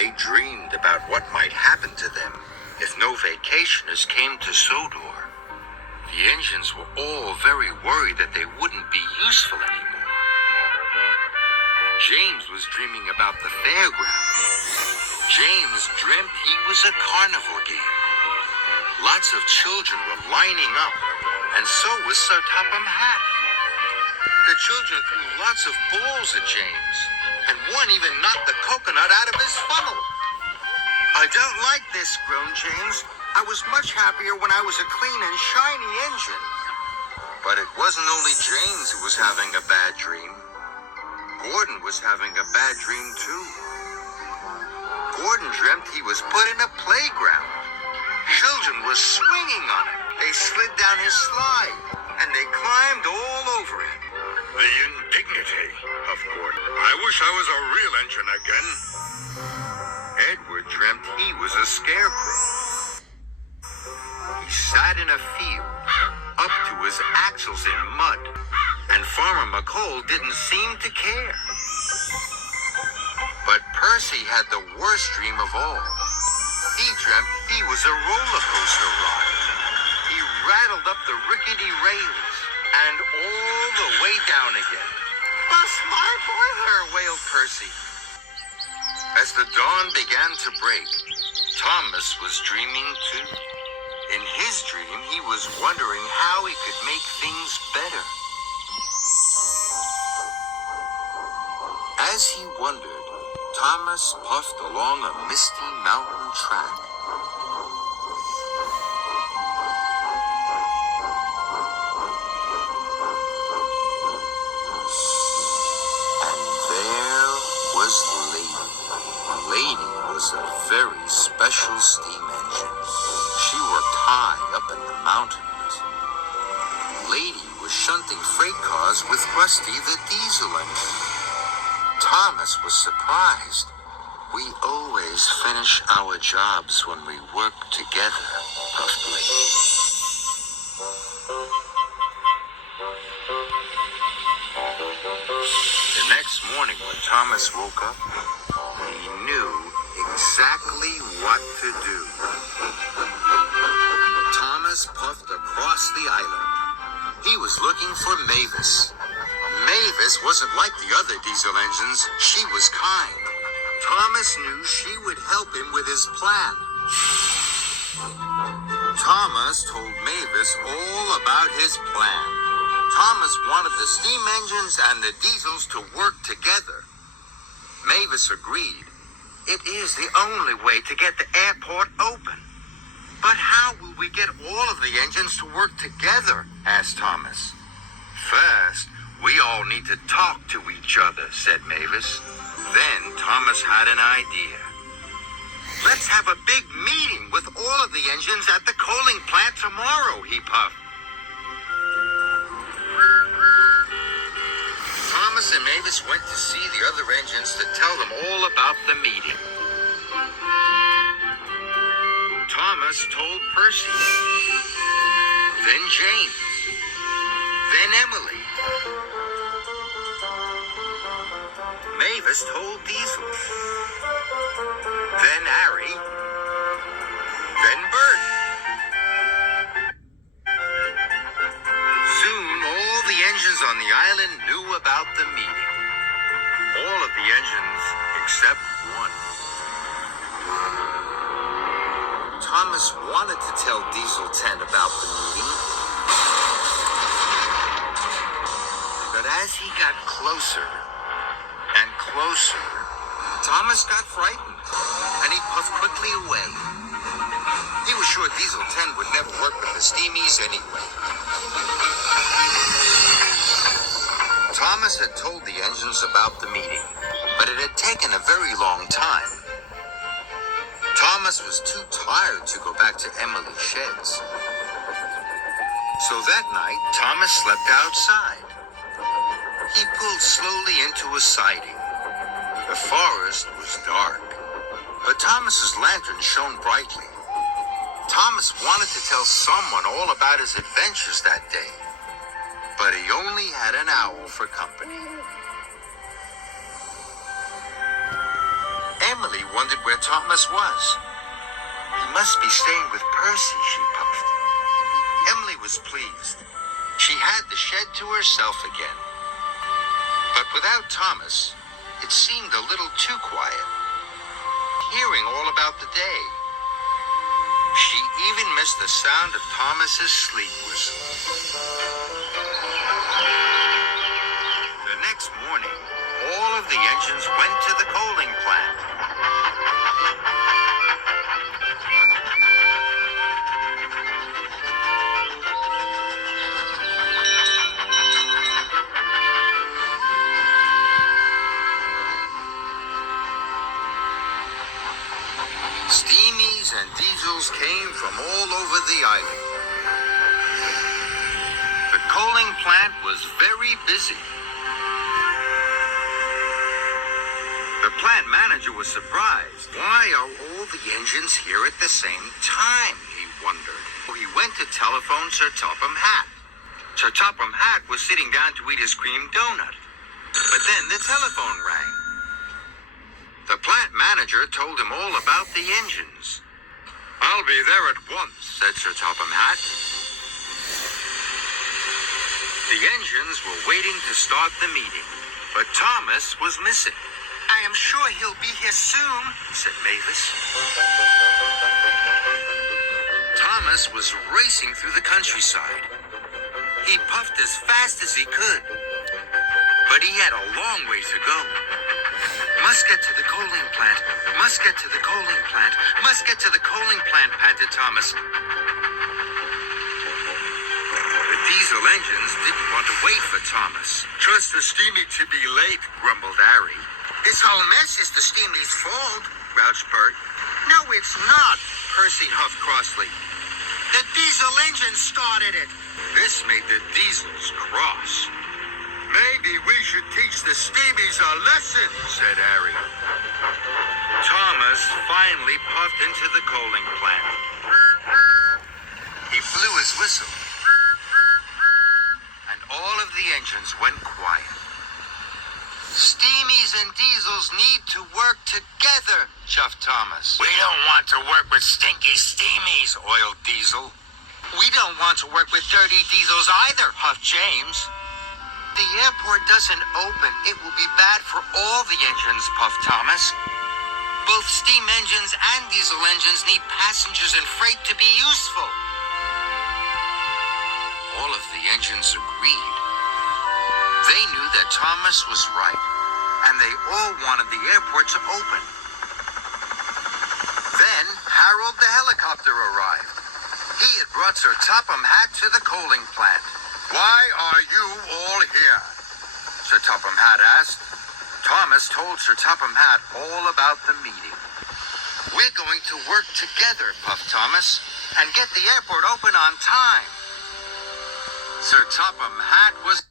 they dreamed about what might happen to them if no vacationers came to Sodor. The engines were all very worried that they wouldn't be useful anymore. James was dreaming about the fairground. James dreamt he was a carnival game. Lots of children were lining up, and so was Sir Topham Hatt. The children threw lots of balls at James, and one even knocked the coconut out of his funnel. "I don't like this," groaned James. "I was much happier when I was a clean and shiny engine." But it wasn't only James who was having a bad dream. Gordon was having a bad dream too. Gordon dreamt he was put in a playground. Children were swinging on it. They slid down his slide, and they climbed all over it. "The indignity of Gordon. I wish I was a real engine again." Edward dreamt he was a scarecrow. He sat in a field, up to his axles in mud, and Farmer McColl didn't seem to care. But Percy had the worst dream of all. He dreamt he was a roller coaster ride. He rattled up the rickety rails and all the way down again. "Bust my boiler," wailed Percy. As the dawn began to break, Thomas was dreaming too. In his dream, he was wondering how he could make things better. As he wondered, Thomas puffed along a misty mountain track. And there was Lady. Lady was a very special steam engine. She worked high up in the mountains. Lady was shunting freight cars with Rusty the diesel engine. Thomas was surprised. "We always finish our jobs when we work together," puffed Lady. The next morning when Thomas woke up, he knew exactly what to do. Thomas puffed across the island. He was looking for Mavis. Mavis wasn't like the other diesel engines. She was kind. Thomas knew she would help him with his plan. Thomas told Mavis all about his plan. Thomas wanted the steam engines and the diesels to work together. Mavis agreed. "It is the only way to get the airport open." "But how will we get all of the engines to work together?" asked Thomas. "First, we all need to talk to each other," said Mavis. Then Thomas had an idea. "Let's have a big meeting with all of the engines at the coaling plant tomorrow," he puffed. Thomas and Mavis went to see the other engines to tell them all about the meeting. Thomas told Percy, then James, then Emily. Mavis told Diesel, then Harry, then Bert. Soon all the engines on the island knew about the meeting. All of the engines except one. Thomas wanted to tell Diesel 10 about the meeting. But as he got closer and closer, Thomas got frightened, and he puffed quickly away. He was sure Diesel 10 would never work with the steamies anyway. Thomas had told the engines about the meeting, but it had taken a very long time. Thomas was too tired to go back to Emily's sheds. So that night, Thomas slept outside. He pulled slowly into a siding. The forest was dark, but Thomas's lantern shone brightly. Thomas wanted to tell someone all about his adventures that day, but he only had an owl for company. Emily Emily wondered where Thomas was. He must be staying with Percy, she puffed. Emily was pleased. She had the shed to herself again. But without Thomas, it seemed a little too quiet. Hearing all about the day. She even missed the sound of Thomas's sleep whistle. The next morning, all of the engines went to the coaling plant. Steamies and diesels came from all over the island. The coaling plant was very busy. The plant manager was surprised. Why are all the engines here at the same time, he wondered. He went to telephone Sir Topham Hatt. Sir Topham Hatt was sitting down to eat his cream donut. But then the telephone rang. The plant manager told him all about the engines. "I'll be there at once," said Sir Topham Hatt. The engines were waiting to start the meeting, but Thomas was missing. "I am sure he'll be here soon," said Mavis. Thomas was racing through the countryside. He puffed as fast as he could, but he had a long way to go. "Must get to the coaling plant. Must get to the coaling plant. Must get to the coaling plant," panted Thomas. The diesel engines didn't want to wait for Thomas. "Trust the steamy to be late," grumbled Harry. "This whole mess is the steamy's fault," grouched Bert. "No, it's not," Percy huffed crossly. "The diesel engine started it." This made the diesels cross. "Maybe we should teach the steamies a lesson," said Harry. Thomas finally puffed into the coaling plant. He blew his whistle, and all of the engines went quiet. "Steamies and diesels need to work together," chuffed Thomas. "We don't want to work with stinky steamies," oiled Diesel. "We don't want to work with dirty diesels either," huffed James. "The airport doesn't open. It will be bad for all the engines," puffed Thomas. "Both steam engines and diesel engines need passengers and freight to be useful." All of the engines agreed. They knew that Thomas was right, and they all wanted the airport to open. Then Harold the helicopter arrived. He had brought Sir Topham Hatt to the coaling plant. "Why are you all here?" Sir Topham Hatt asked. Thomas told Sir Topham Hatt all about the meeting. "We're going to work together," puffed Thomas, "and get the airport open on time." Sir Topham Hatt was